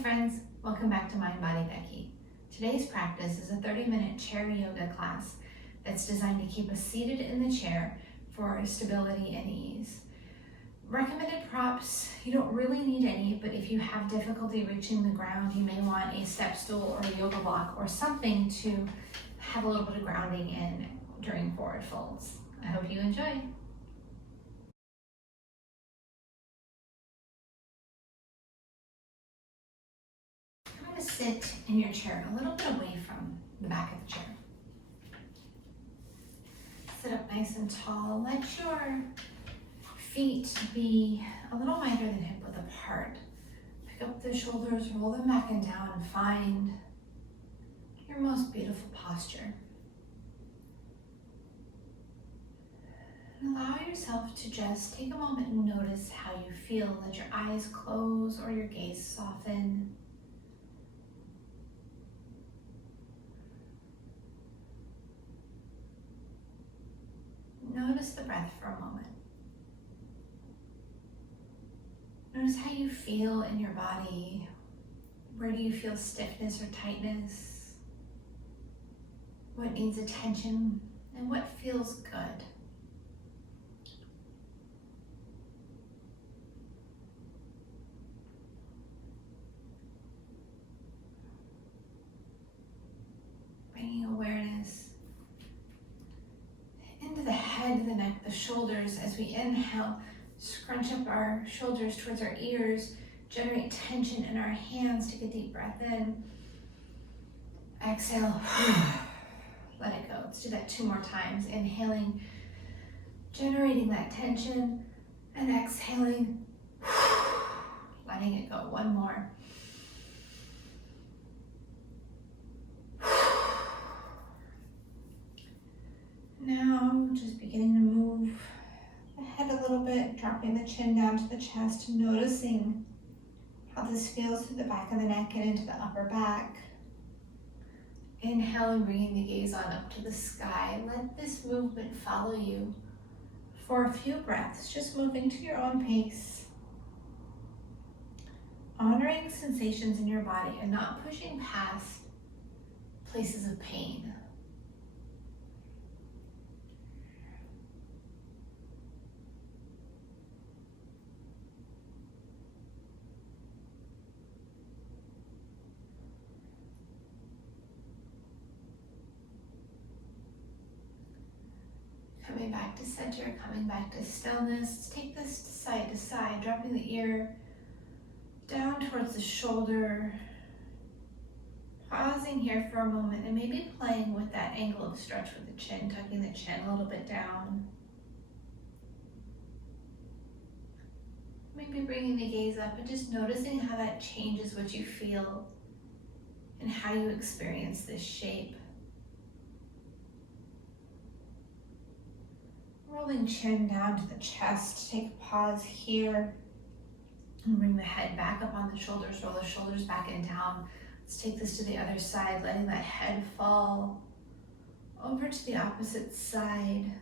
friends, welcome back to Mind Body Becky. Today's practice is a 30-minute chair yoga class that's designed to keep us seated in the chair for stability and ease. Recommended props, you don't really need any, but if you have difficulty reaching the ground, you may want a step stool or a yoga block or something to have a little bit of grounding in during forward folds. I hope you enjoy. Sit in your chair a little bit away from the back of the chair. Sit up nice and tall. Let your feet be a little wider than hip width apart. Pick up the shoulders, roll them back and down, and find your most beautiful posture. And allow yourself to just take a moment and notice how you feel. Let your eyes close or your gaze soften. Notice the breath for a moment. Notice how you feel in your body. Where do you feel stiffness or tightness? What needs attention and what feels good? Bringing awareness into the head, the neck, the shoulders. As we inhale, scrunch up our shoulders towards our ears, generate tension in our hands. Take a deep breath in. Exhale, let it go. Let's do that 2 more times. Inhaling, generating that tension, and exhaling, letting it go. 1 more. Now, just beginning to move the head a little bit, dropping the chin down to the chest, noticing how this feels through the back of the neck and into the upper back. Inhale and bringing the gaze on up to the sky. Let this movement follow you for a few breaths, just moving to your own pace. Honoring sensations in your body and not pushing past places of pain. Coming back to center, coming back to stillness. Let's take this side to side, dropping the ear down towards the shoulder. Pausing here for a moment and maybe playing with that angle of stretch with the chin, tucking the chin a little bit down. Maybe bringing the gaze up and just noticing how that changes what you feel and how you experience this shape. Rolling chin down to the chest, take a pause here and bring the head back up on the shoulders, roll the shoulders back and down. Let's take this to the other side, letting that head fall over to the opposite side,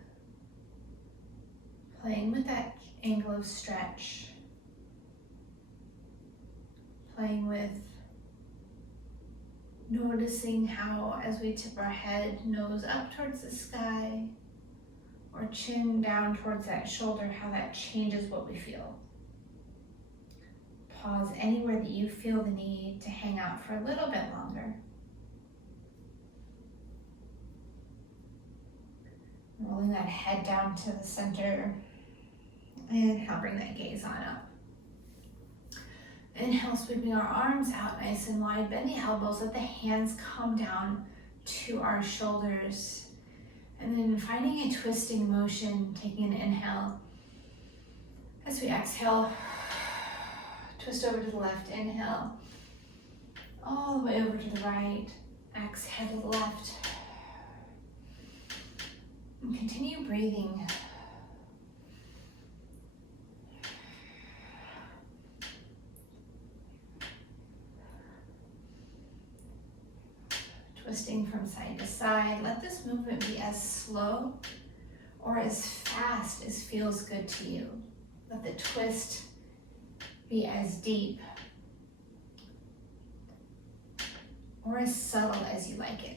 playing with that angle of stretch, playing with noticing how as we tip our head, nose up towards the sky, or chin down towards that shoulder, how that changes what we feel. Pause anywhere that you feel the need to hang out for a little bit longer. Rolling that head down to the center. Inhale, bring that gaze on up. Inhale, sweeping our arms out nice and wide. Bend the elbows, let the hands come down to our shoulders. And then finding a twisting motion, taking an inhale. As we exhale, twist over to the left, inhale. All the way over to the right, exhale to the left. And continue breathing. Twisting from side to side. Let this movement be as slow or as fast as feels good to you. Let the twist be as deep or as subtle as you like it.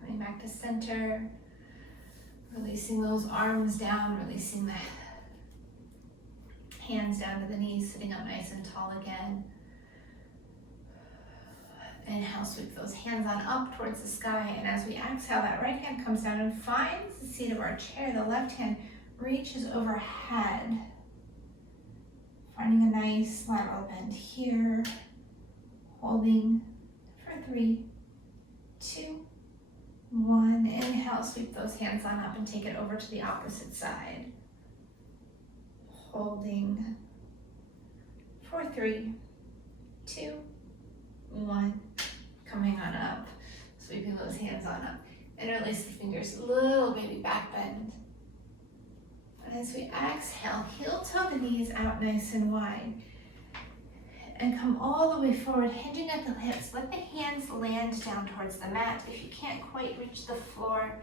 Coming back to center, releasing those arms down, releasing the hands down to the knees, sitting up nice and tall again. Inhale, sweep those hands on up towards the sky, and as we exhale, that right hand comes down and finds the seat of our chair. The left hand reaches overhead, finding a nice lateral bend here, holding for 3, 2, 1. Inhale, sweep those hands on up and take it over to the opposite side. Holding for 3, 2, 1. Coming on up, sweeping those hands on up. And release the fingers, little baby back bend. And as we exhale, heel toe the knees out nice and wide. And come all the way forward, hinging at the hips. Let the hands land down towards the mat. If you can't quite reach the floor,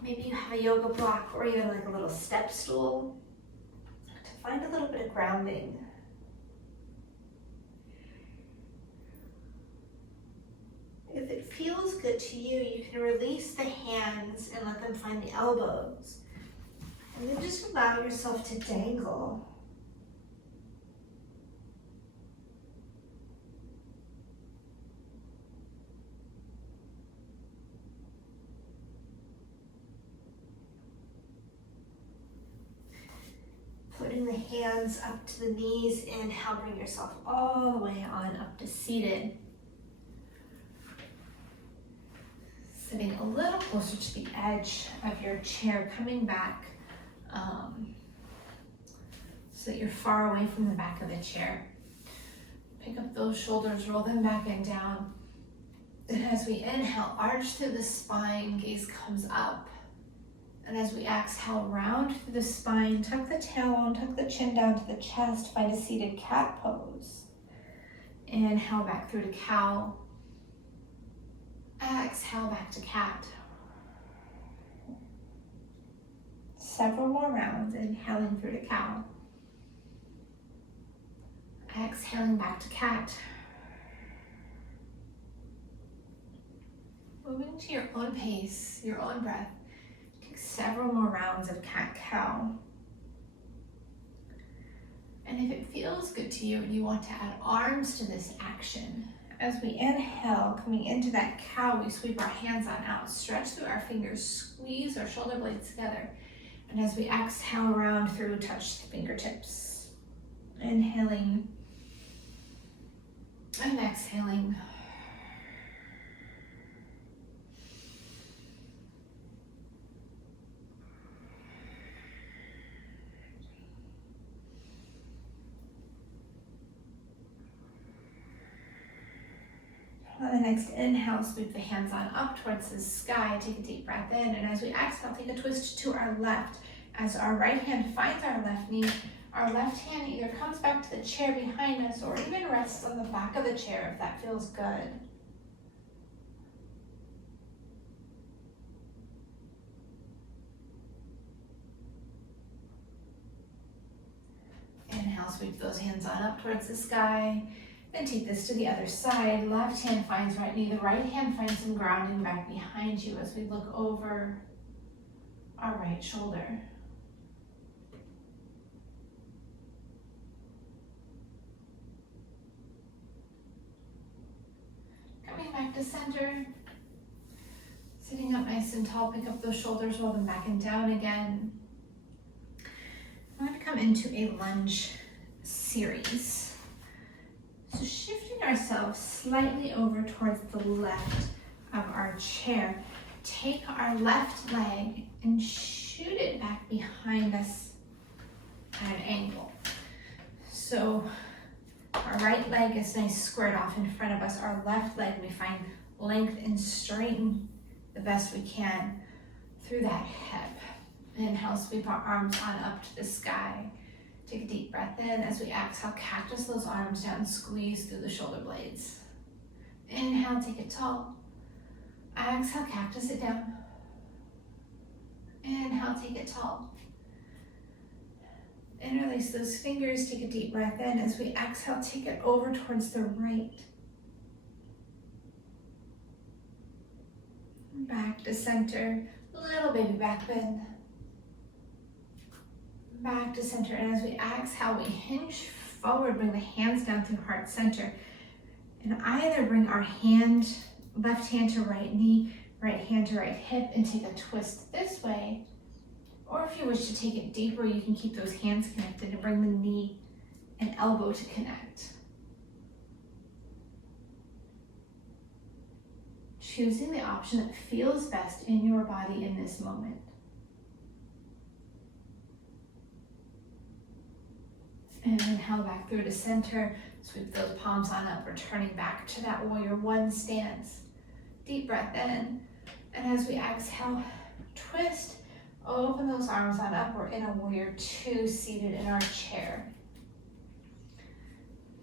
maybe you have a yoga block or even like a little step stool to find a little bit of grounding. If it feels good to you, you can release the hands and let them find the elbows. And then just allow yourself to dangle. Putting the hands up to the knees, inhale, bring yourself all the way on up to seated. Sitting a little closer to the edge of your chair, coming back so that you're far away from the back of the chair. Pick up those shoulders, roll them back and down. And as we inhale, arch through the spine, gaze comes up. And as we exhale, round through the spine, tuck the tailbone, tuck the chin down to the chest, find a seated cat pose. Inhale back through to cow. Exhale back to cat. Several more rounds, inhaling through to cow. Exhaling back to cat. Moving to your own pace, your own breath. Take several more rounds of cat-cow. And if it feels good to you and you want to add arms to this action, as we inhale, coming into that cow, we sweep our hands on out, stretch through our fingers, squeeze our shoulder blades together. And as we exhale, round through, touch the fingertips. Inhaling and exhaling. On the next inhale, sweep the hands on up towards the sky. Take a deep breath in, and as we exhale, take a twist to our left. As our right hand finds our left knee, our left hand either comes back to the chair behind us or even rests on the back of the chair if that feels good. Inhale, sweep those hands on up towards the sky. Then take this to the other side. Left hand finds right knee. The right hand finds some grounding back behind you as we look over our right shoulder. Coming back to center. Sitting up nice and tall, pick up those shoulders, roll them back and down again. I'm going to come into a lunge series. So shifting ourselves slightly over towards the left of our chair, take our left leg and shoot it back behind us at an angle. So our right leg is nice squared off in front of us. Our left leg, we find length and straighten the best we can through that hip. Inhale, sweep our arms on up to the sky. Take a deep breath in. As we exhale, cactus those arms down, squeeze through the shoulder blades. Inhale, take it tall. Exhale, cactus it down. Inhale, take it tall. Interlace those fingers, take a deep breath in. As we exhale, take it over towards the right. Back to center, little baby back bend. Back to center, and as we exhale, we hinge forward, bring the hands down through heart center, and either bring our left hand to right knee, right hand to right hip, and take a twist this way, or if you wish to take it deeper, you can keep those hands connected and bring the knee and elbow to connect. Choosing the option that feels best in your body in this moment. And inhale back through to center. Sweep those palms on up, returning back to that warrior one stance. Deep breath in. And as we exhale, twist, open those arms on up. We're in a warrior two, seated in our chair.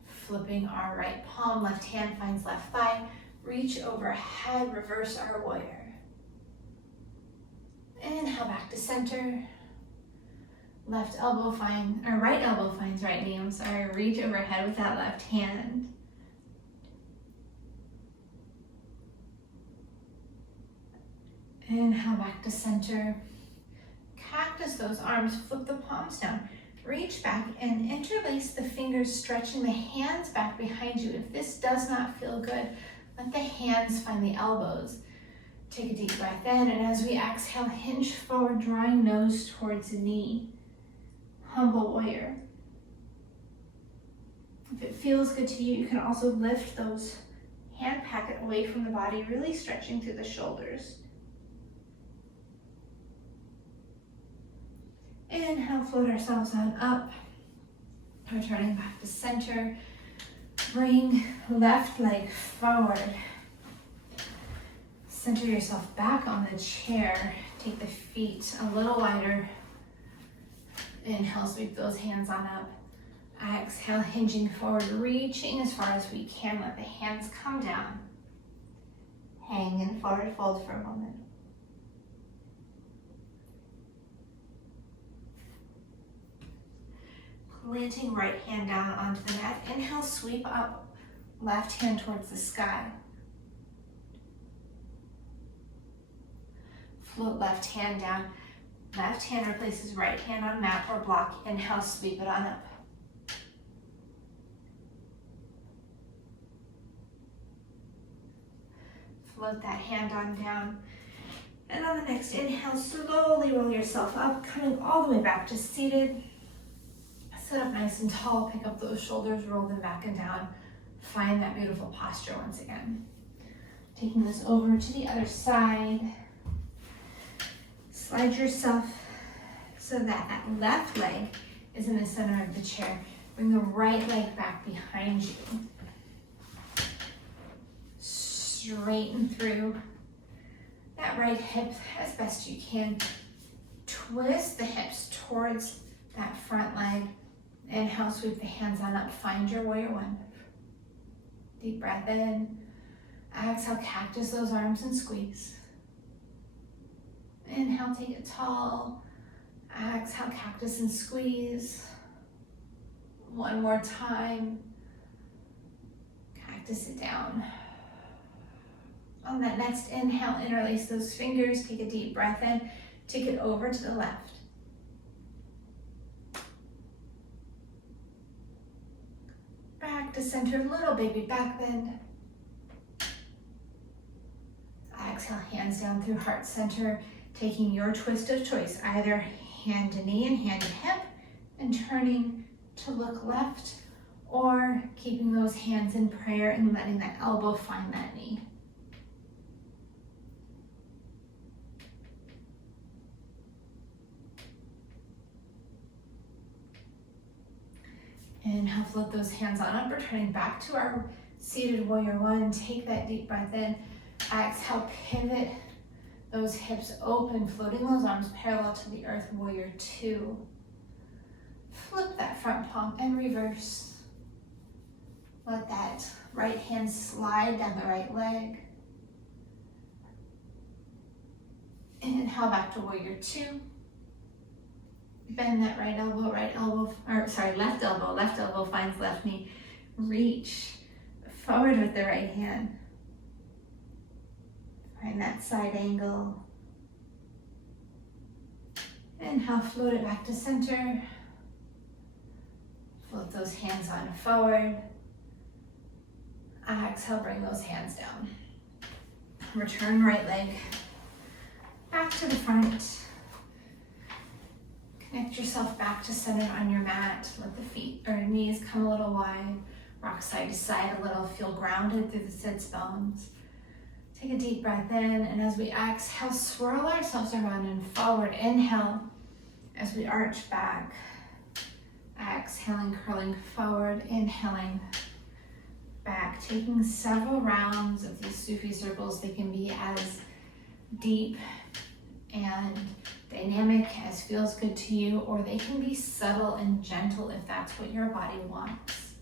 Flipping our right palm, left hand finds left thigh. Reach overhead, reverse our warrior. Inhale back to center. Right elbow finds right knee, reach overhead with that left hand. Inhale back to center. Cactus those arms, flip the palms down. Reach back and interlace the fingers, stretching the hands back behind you. If this does not feel good, let the hands find the elbows. Take a deep breath in, and as we exhale, hinge forward, drawing nose towards the knee. Humble warrior. If it feels good to you, you can also lift those hand packet away from the body, really stretching through the shoulders. Inhale, float ourselves on up, returning back to center. Bring left leg forward. Center yourself back on the chair. Take the feet a little wider. Inhale, sweep those hands on up. Exhale, hinging forward, reaching as far as we can. Let the hands come down. Hang in forward fold for a moment. Planting right hand down onto the mat. Inhale, sweep up, left hand towards the sky. Float left hand down. Left hand replaces right hand on mat or block. Inhale, sweep it on up. Float that hand on down. And on the next inhale, slowly roll yourself up, coming all the way back to seated. Sit up nice and tall, pick up those shoulders, roll them back and down. Find that beautiful posture once again. Taking this over to the other side. Slide yourself so that that left leg is in the center of the chair. Bring the right leg back behind you. Straighten through that right hip as best you can. Twist the hips towards that front leg. Inhale, sweep the hands on up. Find your warrior one. Deep breath in. Exhale, cactus those arms and squeeze. Inhale, take it tall. Exhale, cactus and squeeze. One more time. Cactus it down. On that next inhale, interlace those fingers. Take a deep breath in. Take it over to the left. Back to center, little baby back bend. Exhale, hands down through heart center, taking your twist of choice, either hand to knee and hand to hip, and turning to look left, or keeping those hands in prayer and letting that elbow find that knee. Inhale, float those hands on up, returning back to our seated warrior one. Take that deep breath in. Exhale, pivot those hips open, floating those arms parallel to the earth, warrior two. Flip that front palm and reverse. Let that right hand slide down the right leg. Inhale back to warrior two. Bend that left elbow finds left knee. Reach forward with the right hand. Find that side angle. Inhale, float it back to center. Float those hands on forward. Exhale, bring those hands down. Return right leg back to the front. Connect yourself back to center on your mat. Let the feet or knees come a little wide. Rock side to side a little. Feel grounded through the sits bones. Take a deep breath in, and as we exhale, swirl ourselves around and forward. Inhale as we arch back. Exhaling, curling forward. Inhaling back. Taking several rounds of these Sufi circles. They can be as deep and dynamic as feels good to you, or they can be subtle and gentle if that's what your body wants.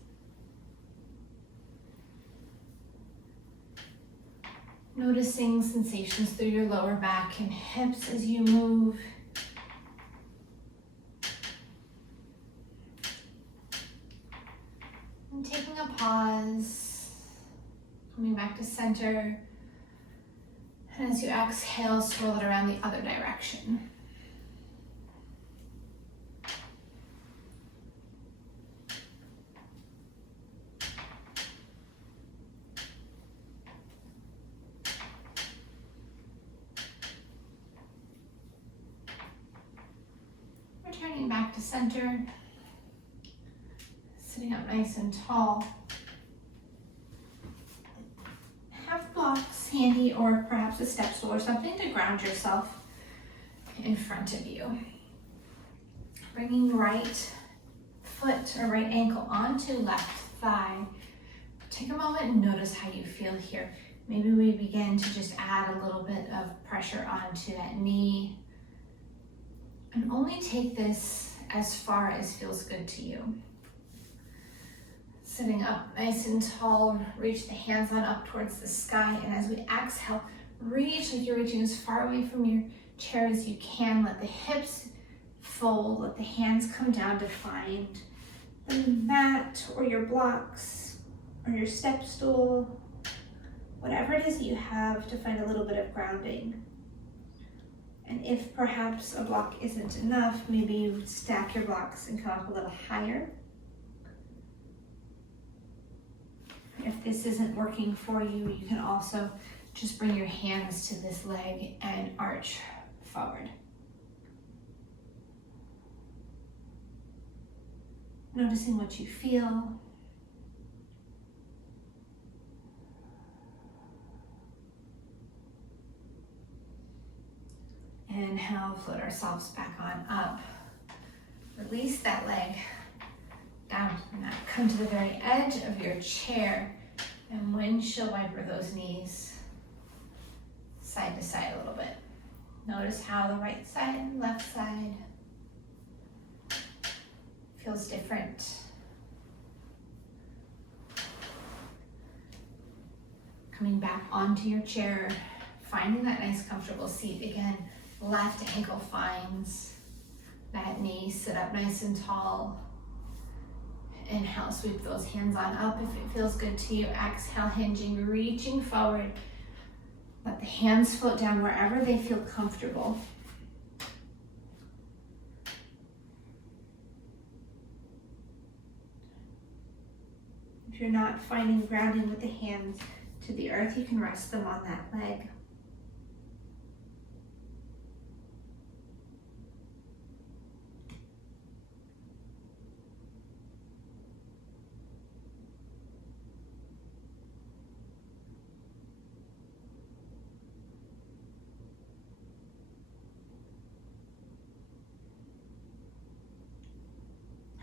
Noticing sensations through your lower back and hips as you move. And taking a pause, coming back to center. And as you exhale, swirl it around the other direction. Returning back to center, sitting up nice and tall. Have blocks handy, or perhaps a step stool or something to ground yourself in front of you. Bringing right foot or right ankle onto left thigh. Take a moment and notice how you feel here. Maybe we begin to just add a little bit of pressure onto that knee. And only take this as far as feels good to you. Sitting up nice and tall, reach the hands on up towards the sky, and as we exhale, reach like you're reaching as far away from your chair as you can. Let the hips fold, let the hands come down to find the mat or your blocks or your step stool, whatever it is that you have to find a little bit of grounding. And if perhaps a block isn't enough, maybe you stack your blocks and come up a little higher. If this isn't working for you, you can also just bring your hands to this leg and arch forward. Noticing what you feel. Inhale, float ourselves back on up. Release that leg down to the mat. Come to the very edge of your chair and windshield wiper those knees side to side a little bit. Notice how the right side and left side feels different. Coming back onto your chair, finding that nice comfortable seat. Again, left ankle finds that knee. Sit up nice and tall. Inhale, sweep those hands on up if it feels good to you. Exhale, hinging, reaching forward. Let the hands float down wherever they feel comfortable. If you're not finding grounding with the hands to the earth, you can rest them on that leg.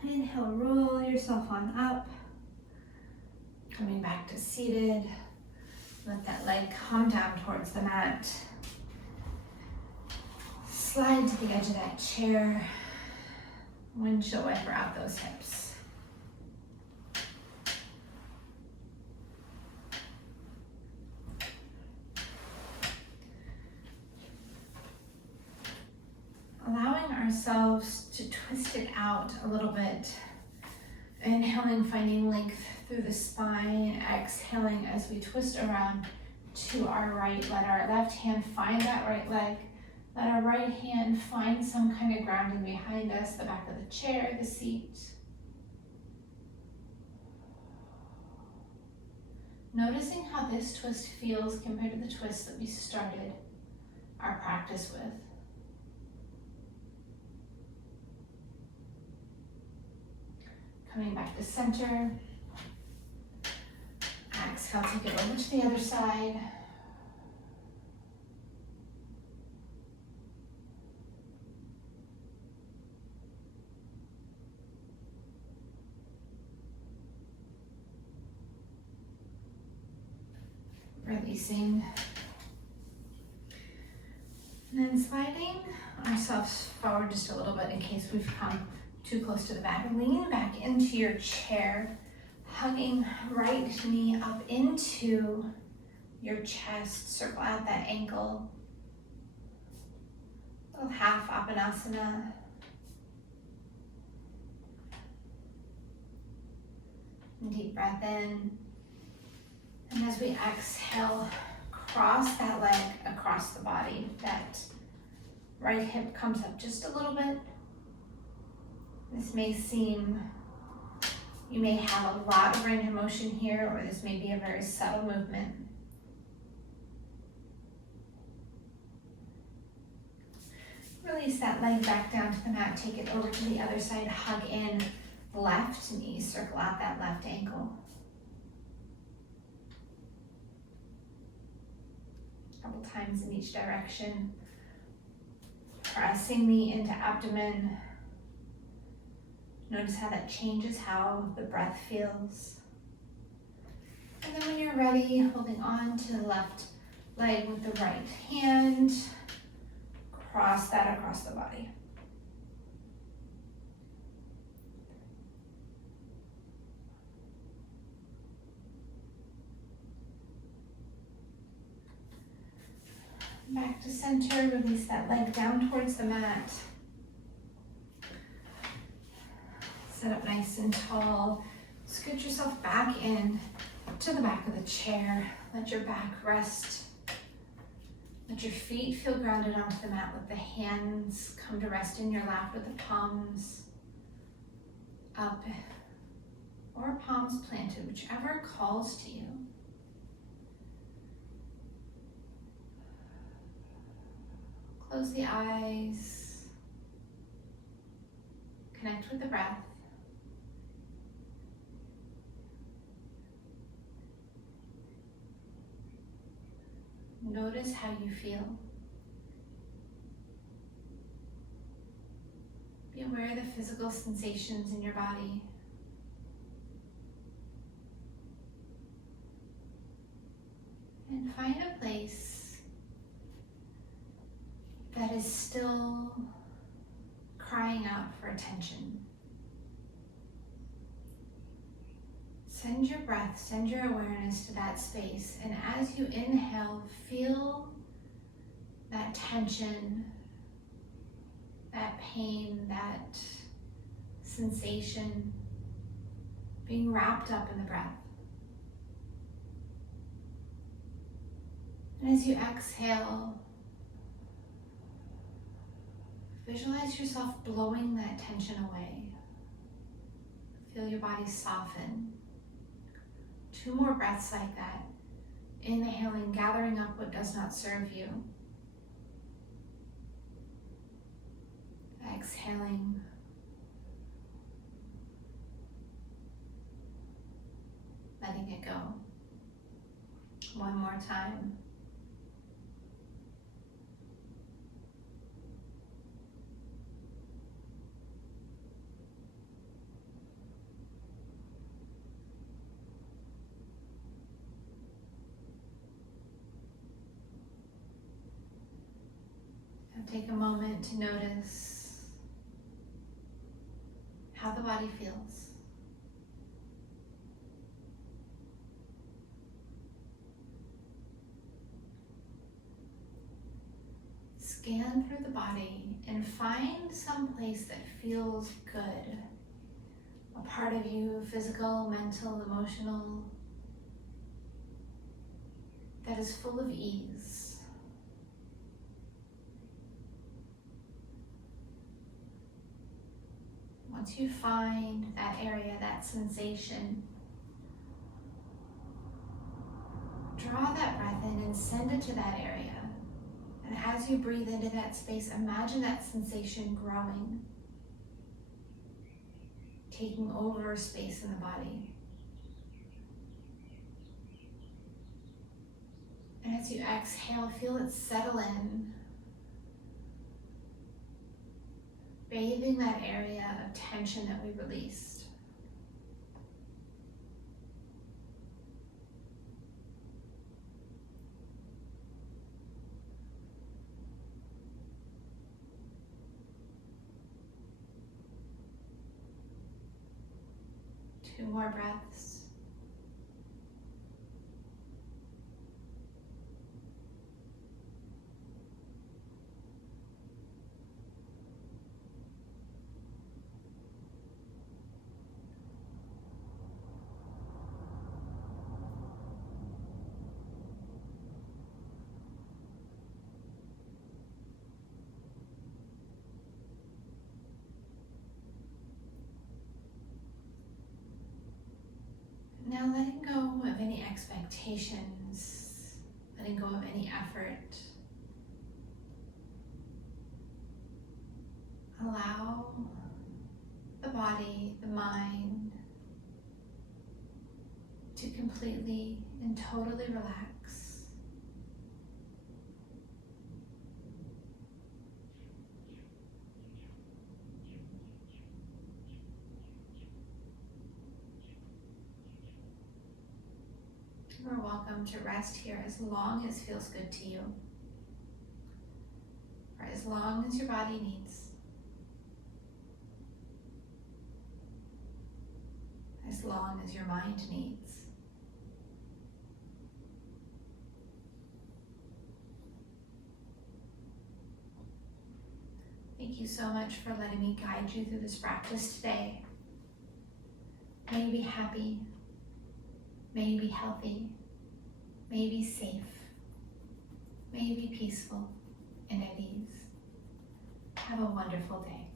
Inhale, roll yourself on up. Coming back to seated. Let that leg come down towards the mat. Slide to the edge of that chair. Windshield wiper out those hips. Allowing ourselves to twist it out a little bit. Inhaling, finding length through the spine. Exhaling as we twist around to our right. Let our left hand find that right leg. Let our right hand find some kind of grounding behind us, the back of the chair, the seat. Noticing how this twist feels compared to the twist that we started our practice with. Coming back to center. Exhale, take it over to the other side. Releasing. And then sliding ourselves forward just a little bit in case we've come too close to the back. Lean back into your chair, hugging right knee up into your chest. Circle out that ankle. Little half Apanasana. Deep breath in. And as we exhale, cross that leg across the body. That right hip comes up just a little bit. This may seem, you may have a lot of range of motion here, or this may be a very subtle movement. Release that leg back down to the mat, take it over to the other side, hug in left knee, circle out that left ankle. A couple times in each direction. Pressing knee into abdomen. Notice how that changes how the breath feels. And then when you're ready, holding on to the left leg with the right hand, cross that across the body. Back to center, release that leg down towards the mat. Sit up nice and tall. Scoot yourself back in to the back of the chair. Let your back rest. Let your feet feel grounded onto the mat. Let the hands come to rest in your lap with the palms up or palms planted, whichever calls to you. Close the eyes. Connect with the breath. Notice how you feel. Be aware of the physical sensations in your body. And find a place that is still crying out for attention. Send your breath, send your awareness to that space, and as you inhale, feel that tension, that pain, that sensation being wrapped up in the breath. And as you exhale, visualize yourself blowing that tension away. Feel your body soften. 2 more breaths like that. Inhaling, gathering up what does not serve you. Exhaling. Letting it go. 1 more time. Take a moment to notice body feels. Scan through the body and find some place that feels good. A part of you, physical, mental, emotional, that is full of ease. Once you find that area, that sensation, draw that breath in and send it to that area. And as you breathe into that space, imagine that sensation growing, taking over space in the body. And as you exhale, feel it settle in, bathing that area of tension that we released. Two more breaths. Now letting go of any expectations, letting go of any effort. Allow the body, the mind, to completely and totally relax. You're welcome to rest here as long as feels good to you, for as long as your body needs, as long as your mind needs. Thank you so much for letting me guide you through this practice today. May you be happy. May you be healthy. May you be safe. May you be peaceful and at ease. Have a wonderful day.